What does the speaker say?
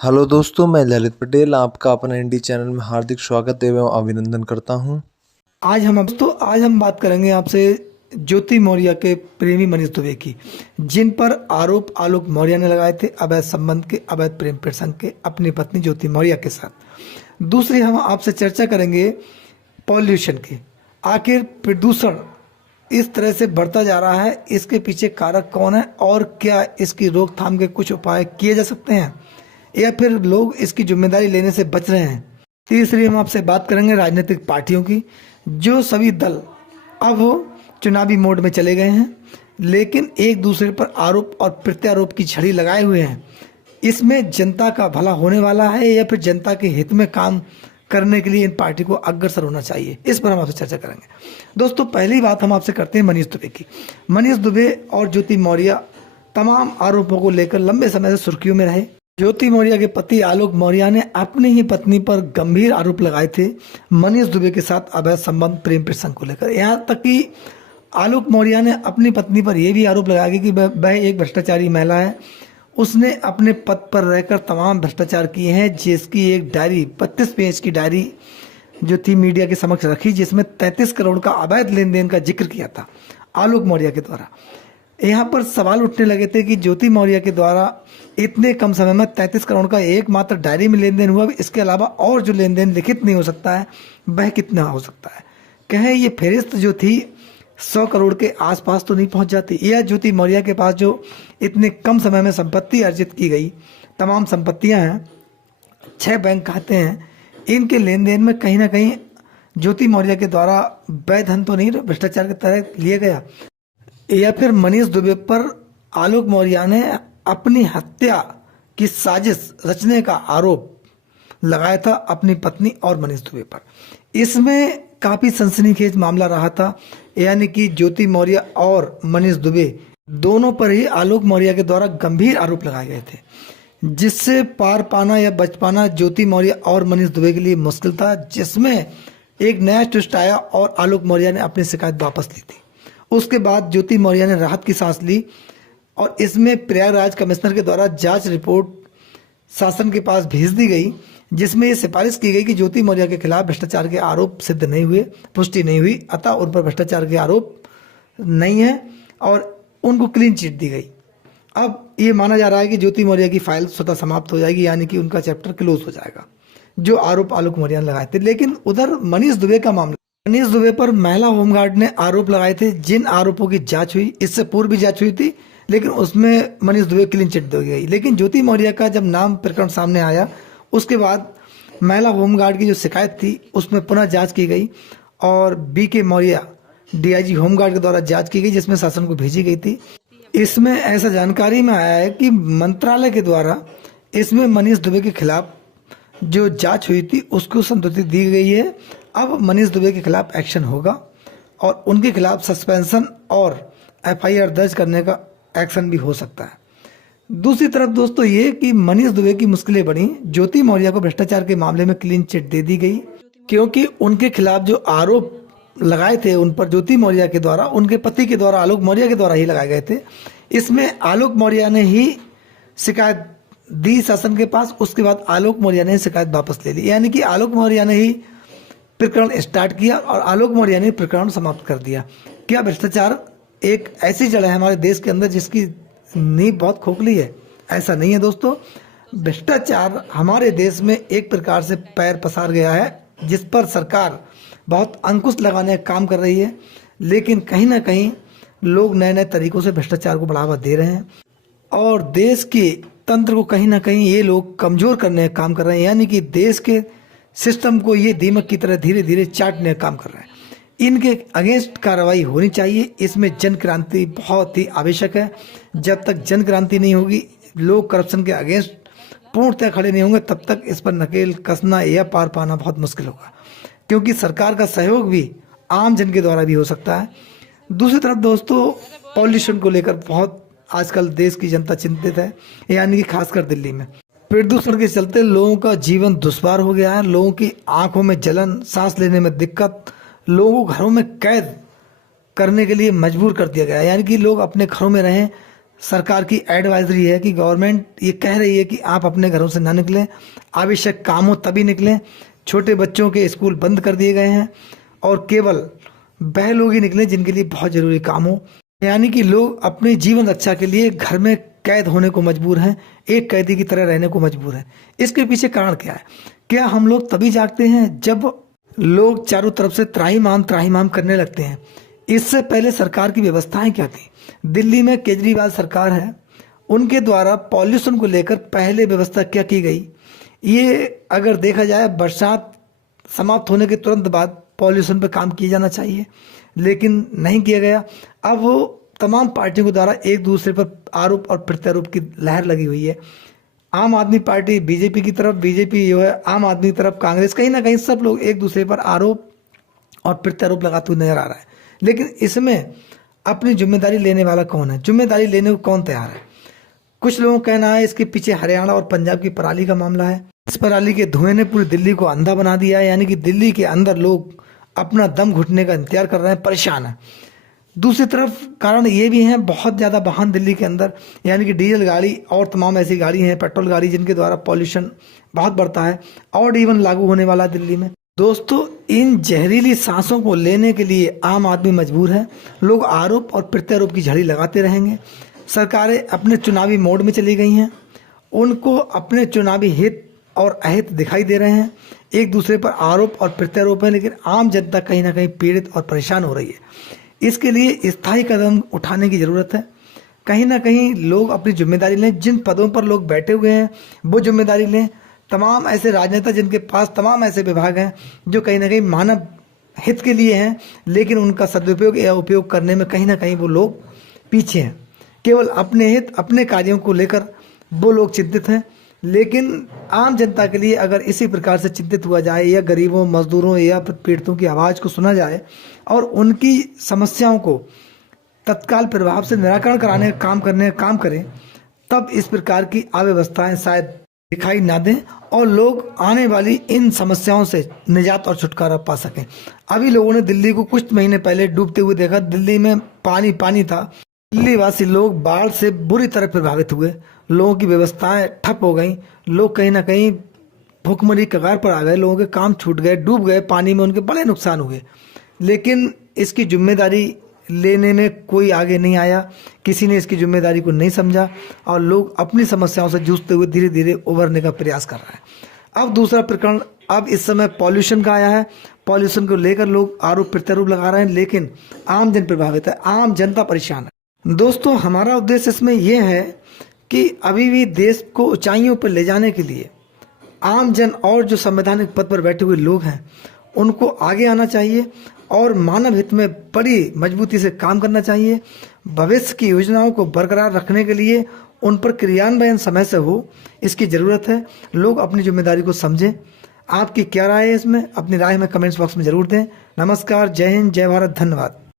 Hello दोस्तों, मैं ललित पटेल आपका अपना इंडी चैनल में हार्दिक स्वागत एवं अभिनंदन करता हूं। आज हम बात करेंगे आपसे ज्योति मौर्य के प्रेमी मनीष दुबे की, जिन पर आरोप आलोक मौर्य ने लगाए थे अवैध संबंध के, अवैध प्रेम प्रसंग के अपनी पत्नी ज्योति मौर्य के साथ। दूसरी हम आपसे चर्चा करेंगे पॉल्यूशन की। आखिर प्रदूषण इस तरह से बढ़ता जा रहा है, इसके पीछे कारक कौन है और क्या इसकी रोकथाम के कुछ उपाय किए जा सकते हैं या फिर लोग इसकी जिम्मेदारी लेने से बच रहे हैं। तीसरी हम आपसे बात करेंगे राजनीतिक पार्टियों की। जो सभी दल अब चुनावी मोड में चले गए हैं, लेकिन एक दूसरे पर आरोप और प्रत्यारोप की झड़ी लगाए हुए हैं। इसमें जनता का भला होने वाला है या फिर जनता के हित में काम करने के लिए इन पार्टी को अग्रसर होना चाहिए, इस पर हम आपसे चर्चा करेंगे। दोस्तों, पहली बात हम आपसे करते हैं मनीष दुबे की। मनीष दुबे और ज्योति मौर्य तमाम आरोपों को लेकर लंबे समय से सुर्खियों में रहे। ज्योति मौर्य के पति आलोक मौर्य ने अपनी ही पत्नी पर गंभीर आरोप लगाए थे मनीष दुबे के साथ अवैध संबंध प्रेम प्रसंग को लेकर। यहाँ तक कि आलोक मौर्य ने अपनी पत्नी पर यह भी आरोप लगाया कि वह एक भ्रष्टाचारी महिला है। उसने अपने पद पर रहकर तमाम भ्रष्टाचार किए हैं, जिसकी एक डायरी 32 पेज की डायरी जो थी मीडिया के समक्ष रखी, जिसमें 33 करोड़ का अवैध लेन देन का जिक्र किया था आलोक मौर्य के द्वारा। यहाँ पर सवाल उठने लगे थे कि ज्योति मौर्य के द्वारा इतने कम समय में 33 करोड़ का एकमात्र डायरी में लेन देन हुआ, इसके अलावा और जो लेन देन लिखित नहीं हो सकता है वह कितना हो सकता है। कहें ये फहरिस्त जो थी 100 करोड़ के आसपास तो नहीं पहुंच जाती। यह ज्योति मौर्य के पास जो इतने कम समय में संपत्ति अर्जित की गई, तमाम संपत्तियां हैं, 6 बैंक खाते हैं, इनके लेन देन में कहीं ना कहीं ज्योति मौर्य के द्वारा वैध धन तो नहीं भ्रष्टाचार के तहत लिया गया, या फिर मनीष दुबे पर आलोक मौर्य ने अपनी हत्या की साजिश रचने का आरोप लगाया था अपनी पत्नी और मनीष दुबे पर। इसमें काफी सनसनीखेज मामला रहा था, यानी कि ज्योति मौर्य और मनीष दुबे दोनों पर ही आलोक मौर्य के द्वारा गंभीर आरोप लगाए गए थे, जिससे पार पाना या बच पाना ज्योति मौर्य और मनीष दुबे के लिए मुश्किल था। जिसमें एक नया ट्विस्ट आया और आलोक मौर्य ने अपनी शिकायत वापस ली थी। उसके बाद ज्योति मौर्य ने राहत की सांस ली और इसमें प्रयागराज कमिश्नर के द्वारा जांच रिपोर्ट शासन के पास भेज दी गई, जिसमें ये सिफारिश की गई कि ज्योति मौर्य के खिलाफ भ्रष्टाचार के आरोप सिद्ध नहीं हुए, पुष्टि नहीं हुई, अतः उन पर भ्रष्टाचार के आरोप नहीं है और उनको क्लीन चिट दी गई। अब ये माना जा रहा है कि ज्योति मौर्य की फाइल स्वतः समाप्त हो जाएगी, यानी कि उनका चैप्टर क्लोज हो जाएगा, जो आरोप आलोक मौर्य ने लगाए थे। लेकिन उधर मनीष दुबे का मामला, मनीष दुबे पर महिला होमगार्ड ने आरोप लगाए थे, जिन आरोपों की जांच हुई, इससे पूर्व भी जांच हुई थी, लेकिन उसमें मनीष दुबे क्लीन चिट दी गई। लेकिन ज्योति मौर्य का जब नाम प्रकरण सामने आया, उसके बाद महिला होमगार्ड की जो शिकायत थी उसमें पुनः जांच की गई और बीके मौर्य डीआईजी होमगार्ड के द्वारा जांच की गई, जिसमें शासन को भेजी गई थी। इसमें ऐसा जानकारी में आया है कि मंत्रालय के द्वारा इसमें मनीष दुबे के खिलाफ जो जांच हुई थी उसको संतुष्टि दी गई है। अब मनीष दुबे के खिलाफ एक्शन होगा और उनके खिलाफ सस्पेंशन और एफआईआर दर्ज करने का एक्शन भी हो सकता है। दूसरी तरफ दोस्तों ये कि मनीष दुबे की मुश्किलें बढ़ी, ज्योति मौर्य को भ्रष्टाचार के मामले में क्लीन चिट दे दी गई, क्योंकि उनके खिलाफ जो आरोप लगाए थे उन पर ज्योति मौर्य के द्वारा, उनके पति के द्वारा, आलोक मौर्य के द्वारा ही लगाए गए थे। इसमें आलोक मौर्य ने ही शिकायत दी शासन के पास, उसके बाद आलोक मौर्य ने शिकायत वापस ले ली, यानी कि आलोक मौर्य ने ही प्रकरण स्टार्ट किया और आलोक मौर्य ने प्रकरण समाप्त कर दिया। क्या भ्रष्टाचार एक ऐसी जड़ है हमारे देश के अंदर जिसकी नींव बहुत खोखली है? ऐसा नहीं है दोस्तों। भ्रष्टाचार हमारे देश में एक प्रकार से पैर पसार गया है, जिस पर सरकार बहुत अंकुश लगाने का काम कर रही है, लेकिन कहीं ना कहीं लोग नए नए तरीकों से भ्रष्टाचार को बढ़ावा दे रहे हैं और देश के तंत्र को कहीं ना कहीं ये लोग कमजोर करने का काम कर रहे हैं, यानी कि देश के सिस्टम को ये दीमक की तरह धीरे धीरे चाटने का काम कर रहे हैं। इनके अगेंस्ट कार्रवाई होनी चाहिए। इसमें जन क्रांति बहुत ही आवश्यक है। जब तक जन क्रांति नहीं होगी, लोग करप्शन के अगेंस्ट पूर्णतः खड़े नहीं होंगे, तब तक इस पर नकेल कसना या पार पाना बहुत मुश्किल होगा, क्योंकि सरकार का सहयोग भी आम जन के द्वारा भी हो सकता है। दूसरी तरफ दोस्तों पॉल्यूशन को लेकर बहुत आजकल देश की जनता चिंतित है, यानी कि खासकर दिल्ली में प्रदूषण के चलते लोगों का जीवन दुश्वार हो गया है। लोगों की आंखों में जलन, सांस लेने में दिक्कत, लोगों को घरों में कैद करने के लिए मजबूर कर दिया गया है, यानी कि लोग अपने घरों में रहें, सरकार की एडवाइजरी है कि गवर्नमेंट ये कह रही है कि आप अपने घरों से ना निकलें, आवश्यक काम हो तभी निकलें। छोटे बच्चों के स्कूल बंद कर दिए गए हैं और केवल वह लोग ही निकलें जिनके लिए बहुत ज़रूरी काम हो। यानी कि लोग अपनी जीवन रक्षा के लिए घर में कैद होने को मजबूर हैं, एक कैदी की तरह रहने को मजबूर हैं। इसके पीछे कारण क्या है? क्या हम लोग तभी जागते हैं जब लोग चारों तरफ से त्राहिमाम करने लगते हैं? इससे पहले सरकार की व्यवस्थाएं क्या थी? दिल्ली में केजरीवाल सरकार है, उनके द्वारा पॉल्यूशन को लेकर पहले व्यवस्था क्या की गई? ये अगर देखा जाए, बरसात समाप्त होने के तुरंत बाद पॉल्यूशन पर काम किया जाना चाहिए, लेकिन नहीं किया गया। अब वो तमाम पार्टियों के द्वारा एक दूसरे पर आरोप और प्रत्यारोप की लहर लगी हुई है। आम आदमी पार्टी बीजेपी की तरफ, बीजेपी जो है आम आदमी की तरफ, कांग्रेस, कहीं ना कहीं सब लोग एक दूसरे पर आरोप और प्रत्यारोप लगाते हुए नजर आ रहा है। लेकिन इसमें अपनी जिम्मेदारी लेने वाला कौन है? जिम्मेदारी लेने को कौन तैयार है? कुछ लोगों का कहना है इसके पीछे हरियाणा और पंजाब की पराली का मामला है। इस पराली के धुएं ने पूरी दिल्ली को अंधा बना दिया है, यानी कि दिल्ली के अंदर लोग अपना दम घुटने का इंतजार कर रहे हैं, परेशान है। दूसरी तरफ कारण ये भी हैं, बहुत ज़्यादा वाहन दिल्ली के अंदर, यानी कि डीजल गाड़ी और तमाम ऐसी गाड़ी हैं, पेट्रोल गाड़ी, जिनके द्वारा पॉल्यूशन बहुत बढ़ता है और इवन लागू होने वाला है दिल्ली में। दोस्तों, इन जहरीली सांसों को लेने के लिए आम आदमी मजबूर है। लोग आरोप और प्रत्यारोप की झड़ी लगाते रहेंगे। सरकारें अपने चुनावी मोड में चली गई हैं, उनको अपने चुनावी हित और अहित दिखाई दे रहे हैं। एक दूसरे पर आरोप और प्रत्यारोप है, लेकिन आम जनता कहीं ना कहीं पीड़ित और परेशान हो रही है। इसके लिए स्थायी कदम उठाने की ज़रूरत है। कहीं ना कहीं लोग अपनी जिम्मेदारी लें, जिन पदों पर लोग बैठे हुए हैं वो जिम्मेदारी लें। तमाम ऐसे राजनेता जिनके पास तमाम ऐसे विभाग हैं जो कहीं ना कहीं मानव हित के लिए हैं, लेकिन उनका सदुपयोग या उपयोग करने में कहीं ना कहीं वो लोग पीछे हैं। केवल अपने हित, अपने कार्यों को लेकर वो लोग चिंतित हैं। लेकिन आम जनता के लिए अगर इसी प्रकार से चिंतित हुआ जाए, या गरीबों, मजदूरों या पीड़ितों की आवाज़ को सुना जाए और उनकी समस्याओं को तत्काल प्रभाव से निराकरण कराने का काम करें, तब इस प्रकार की अव्यवस्थाएं शायद दिखाई ना दें और लोग आने वाली इन समस्याओं से निजात और छुटकारा पा सकें। अभी लोगों ने दिल्ली को कुछ महीने पहले डूबते हुए देखा। दिल्ली में पानी पानी था। दिल्ली वासी लोग बाढ़ से बुरी तरह प्रभावित हुए। लोगों की व्यवस्थाएं ठप हो गई। लोग कहीं ना कहीं भूखमरी की कगार पर आ गए। लोगों के काम छूट गए, डूब गए पानी में, उनके बड़े नुकसान हुए। लेकिन इसकी जिम्मेदारी लेने में कोई आगे नहीं आया, किसी ने इसकी जिम्मेदारी को नहीं समझा और लोग अपनी समस्याओं से जूझते हुए धीरे धीरे उभरने का प्रयास कर रहे हैं। अब दूसरा प्रकरण अब इस समय पॉल्यूशन का आया है। पॉल्यूशन को लेकर लोग आरोप प्रत्यारोप लगा रहे हैं, लेकिन आम जन प्रभावित है, आम जनता परेशान है। दोस्तों, हमारा उद्देश्य इसमें यह है कि अभी भी देश को ऊंचाइयों पर ले जाने के लिए आम जन और जो संवैधानिक पद पर बैठे हुए लोग हैं उनको आगे आना चाहिए और मानव हित में बड़ी मजबूती से काम करना चाहिए। भविष्य की योजनाओं को बरकरार रखने के लिए उन पर क्रियान्वयन समय से हो, इसकी ज़रूरत है। लोग अपनी जिम्मेदारी को समझें। आपकी क्या राय है इसमें? अपनी राय हमें कमेंट्स बॉक्स में ज़रूर दें। नमस्कार, जय हिंद, जय भारत, धन्यवाद।